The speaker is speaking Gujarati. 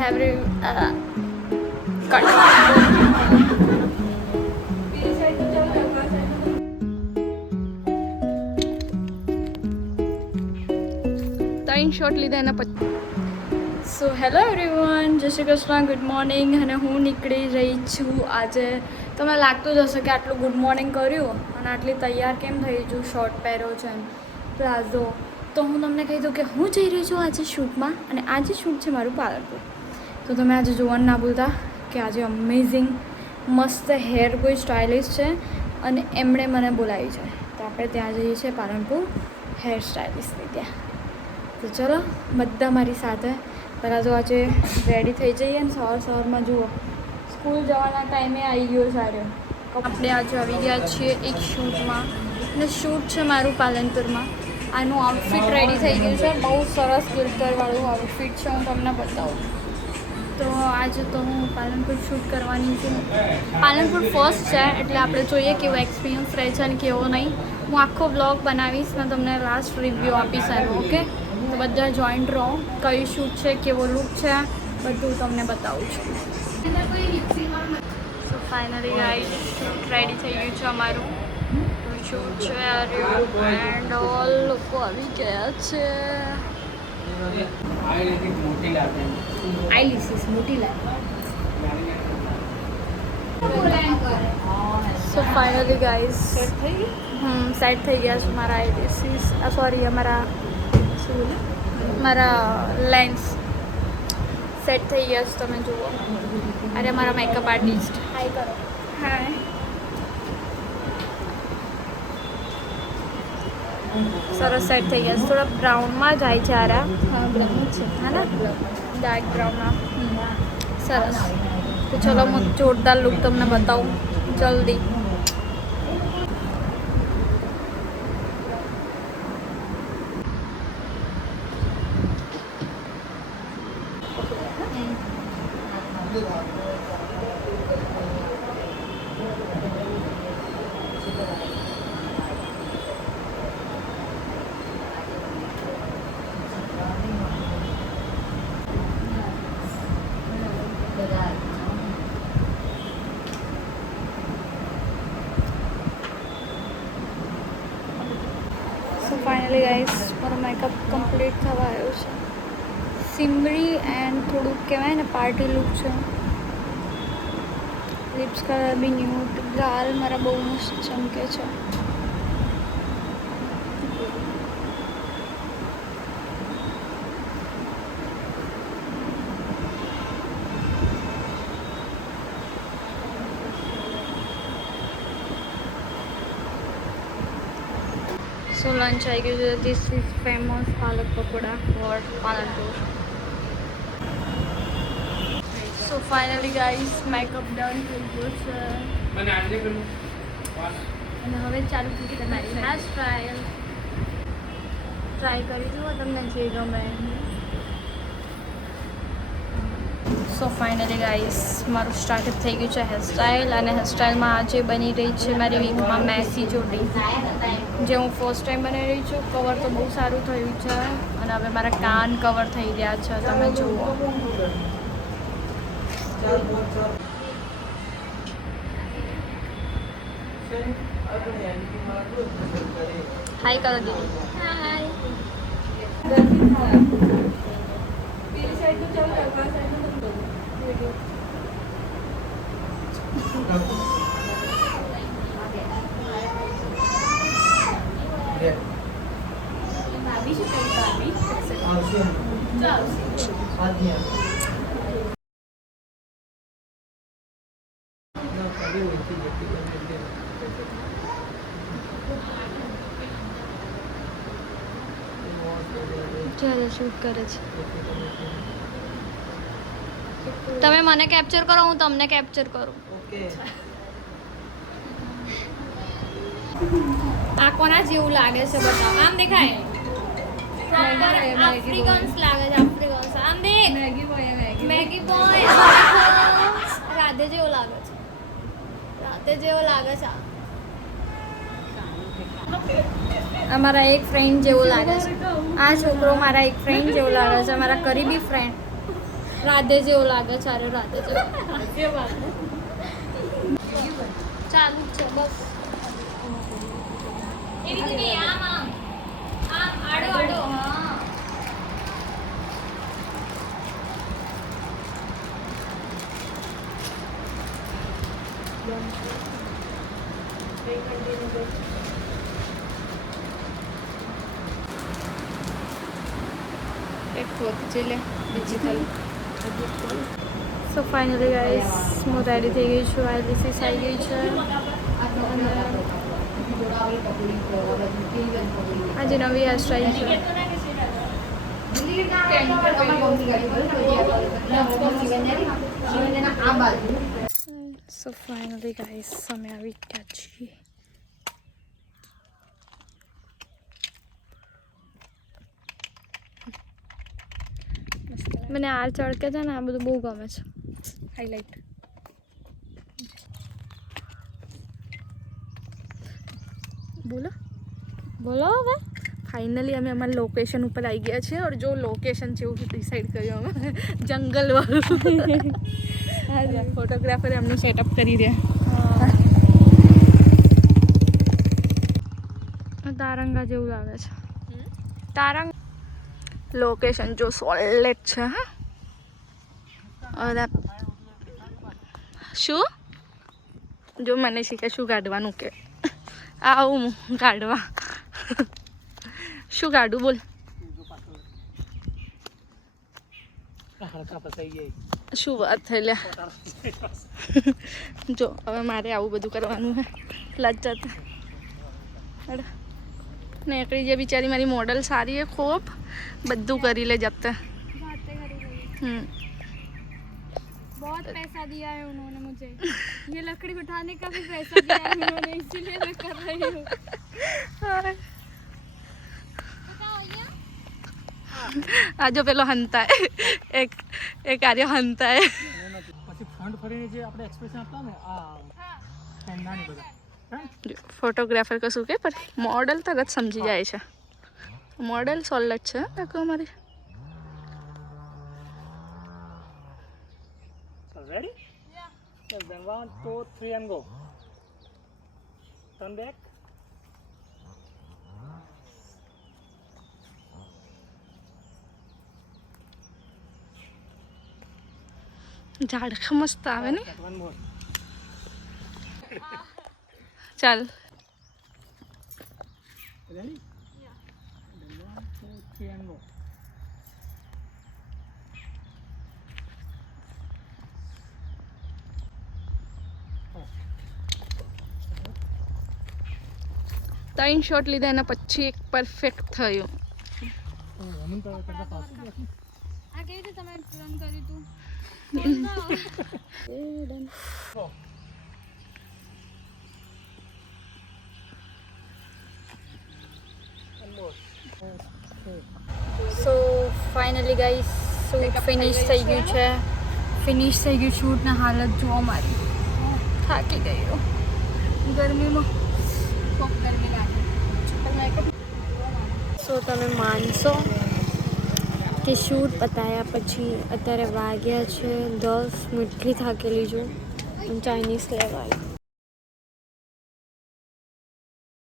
હેવરી કટ 3 શોટ લીધા એના પછી. સો હેલો એવરીવન, જય શ્રી કૃષ્ણ, ગુડ મોર્નિંગ. અને હું નીકળી રહી છું આજે. તમને લાગતું જ હશે કે આટલું ગુડ મોર્નિંગ કર્યું અને આટલી તૈયાર કેમ થઈ છું, શોર્ટ પહેર્યો છે પ્લાઝો. તો હું તમને કહી દઉં કે હું જઈ રહી છું આજે શૂટમાં, અને આજે શૂટ છે મારું પાલનપુર. તો તમે આજે જોવાનું ના ભૂલતા કે આજે અમેઝિંગ મસ્ત હેર કોઈ સ્ટાઇલિસ્ટ છે અને એમણે મને બોલાવી છે. તો આપણે ત્યાં જઈએ છીએ પાલનપુર હેર સ્ટાઇલિસ્ટની ત્યાં. તો ચલો બધા મારી સાથે. પહેલાં તો આજે રેડી થઈ જઈએ ને સવારમાં જુઓ સ્કૂલ જવાના ટાઈમે આવી ગયો સારો. આપણે આજે આવી ગયા છીએ એક શૂટમાં, અને શૂટ છે મારું પાલનપુરમાં. આનું આઉટફિટ રેડી થઈ ગયું છે, બહુ સરસ ગ્લિટરવાળું આઉટફિટ છે, હું તમને બતાવું. તો આજે તો હું પાલનપુર શૂટ કરવાની છું. પાલનપુર ફર્સ્ટ છે એટલે આપણે જોઈએ કેવો એક્સપિરિયન્સ રહે છે અને કેવો નહીં. હું આખો બ્લોગ બનાવીશ ને તમને લાસ્ટ રિવ્યૂ આપીશ એનો. ઓકે, તો બધા જોઈન્ટ રહો. કયું શૂટ છે, કેવો લુક છે, બધું તમને બતાવું છું. સો ફાઇનલી ગાઈસ શૂટ રેડી થઈ ગયું છે અમારું. શૂટ છે એન્ડ ઓલ લોકો આવી ગયા છે. આઈલિસિસ મોટી લાગે. સો ફાઇનલી ગાઈસ સેટ થઈ ગયા છે મારા આઈલિસિસ, સોરી અમારા મારા લેન્સ સેટ થઈ ગયા છે. તમે જુઓ, અરે મારા મેકઅપ આર્ટિસ્ટ હાય કરો. હાય. સરસ સેટ થઈ ગયા છે. થોડા બ્રાઉનમાં જાય છે આરા. હા બ્રાઉન છે, હા ને ડાર્ક બ્રાઉનમાં. સરસ. તો ચલો હું જોરદાર લુક તમને બતાવું જલ્દી. ફાઇનલી ગાઈસ મારો મેકઅપ કમ્પ્લીટ થવા આવ્યો છે. સિમરી એન્ડ થોડુંક કહેવાય ને પાર્ટી લુક છે. લિપ્સ કલર બી ન્યૂડ, ગાલ મારા બહુ મસ્ત ચમકે છે. સો લંચ આવી ગયું છે. This is famous palak pakoda for Palanpur. So finally guys makeup done થઈ ગયો છે અને હવે ચાલુ થઈ ગઈ મારી હેર સ્ટાઇલ. ટ્રાય કરી જુઓ તમને જે ગમે. સો ફાઇનલી ગાઈસ મારું સ્ટાર્ટઅપ થઈ ગયું છે હેરસ્ટાઇલ, અને હેરસ્ટાઇલમાં આજે બની રહી છે મારી વીકમાં મેસી ચોટી, જે હું ફર્સ્ટ ટાઈમ બનાવી રહી છું. કવર તો બહુ સારું થયું છે અને હવે મારા કાન કવર થઈ રહ્યા છે. તમે જુઓ. હાય કરો દીદી. હાય. જ્યારે શૂટ કરે છે. તમે મને કેપ્ચર કરો, હું તમને કેપ્ચર કરું. આ કોના જેવું લાગે છે બતાવો. આમ દેખાય. આફ્રિકન્સ લાગે છે. આફ્રિકન્સ. આમ દેખ. Maggi boy. રાધે જેવો લાગે છે. રાધે જેવો લાગે છે. અમારા એક ફ્રેન્ડ જેવો લાગે છે આ છોકરો. મારા એક ફ્રેન્ડ જેવો લાગે છે. મારા કરીબી ફ્રેન્ડ. રાધે જેવું લાગે છે. અરે રાધે જેવું ચાલુ જ છે બસ. એવી રીતે નહીં, આમ આડો આડો. હા એક હોતી છે લે બીજી ખાલી. સો ફાઇનલી ગાઈસ હું રેડી થઈ ગઈ છું. આઈલીસીસ આવી ગઈ છે. આજે નવી હેરસ્ટાઈલ છે. સો ફાઇનલી ગાઈસ અમે આવી ગયા છીએ. મને આ ચડકે છે ને આ બધું બહુ ગમે છે. હાઈલાઇટ બોલો બોલો હવે. ફાઇનલી અમે અમારા લોકેશન ઉપર આવી ગયા છીએ. और जो लोकेशन છે એવું ડિસાઈડ કર્યું અમે જંગલ વાળું. ફોટોગ્રાફર એમનું સેટઅપ કરી રહ્યા. તારંગા જેવું લાગે છે. તારંગ લોકેશન જો સોલેટ છે. હા શું જો મને શીખે શું કાઢવાનું કે આવું કાઢવા શું કાઢું બોલ. શું વાત થઈ લ્યા. જો હવે મારે આવું બધું કરવાનું હે લજ્જત ને એકડી જે બિચારી મારી મોડલ સારી है खूब બધું કરી લે જब तक. बहुत पैसा दिया है उन्होंने मुझे. ये लकड़ी उठाने का भी पैसा दिया है उन्होंने, इसीलिए मैं कर रही हूँ. આ જો પેલો હંતા એક કાર્ય હંતા હે. પછી ફ્રન્ટ ફરીને જે આપણે એક્સપ્રેશન આપતા ને આ પેન્ડાની બધા ફોટોગ્રાફર કશું કે પર મોડલ તરત સમજી જાય છે. મોડલ સોલ્ટ છે કાકો અમારી. Ready? Yeah. Yes, then 1, 2, 3 and go. Turn back. ઝાડખા મસ્ત આવે ને. One more. ચાલ Ready? Yeah. Then 1, 2, 3 and go. ત્રણ શોટ લીધા એના પછી એક પરફેક્ટ થયું. રમણ કરતા ફાસ્ટ આ કેવી રીતે તમે રન કર્યું તું? સો ફાઇનલી ગાઈસ શૂટ ફિનિશ થઈ ગયું છે. ફિનિશ થઈ ગયું શૂટના હાલત જુઓ મારી. થાકી ગયો ગરમીમાં. સો તમે માનશો કે શૂટ પતાયા પછી અત્યારે વાગ્યા છે 10. હું એટલી થાકેલી છું. ચાઇનીઝ લેવા આવી.